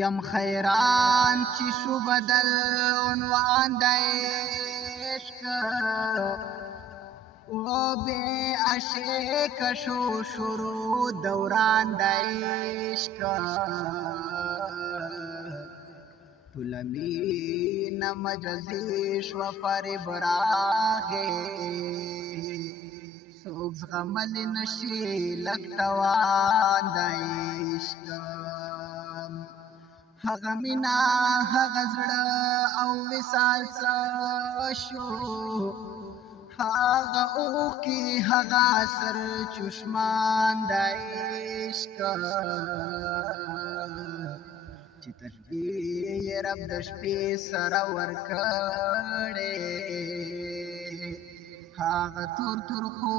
یم خیران چې شو بدل عنوان د عشق و بے عشق شو شروع دوران د عشق طولمی نمجزی شو فریب راغے سوک زغمل نشی لکتوان د عشق هغه مینا هغه زړه او وصال شو هغه اوکي هغه سر چشمان د عشق چې تشبیه رب د شپې سره ورکړې هغه تور تور خو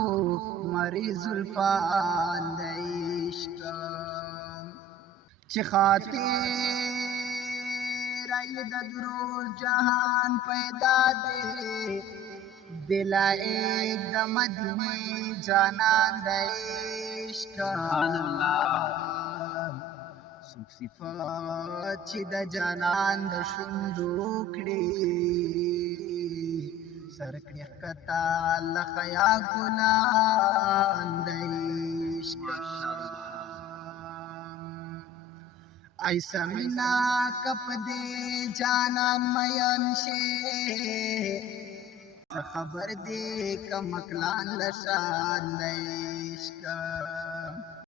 مریض الفان د عشق چې خاطر ای د دروز جهان پیدا دے دلا ایک د مدینه جانان د عشق سوک صفات چې د جانان د شوندو کړي سر کړي کتا لخیا ګلان د عشق ایسا مینا کپ دے جانان مین شے خبر دے کمکلان لشان عشق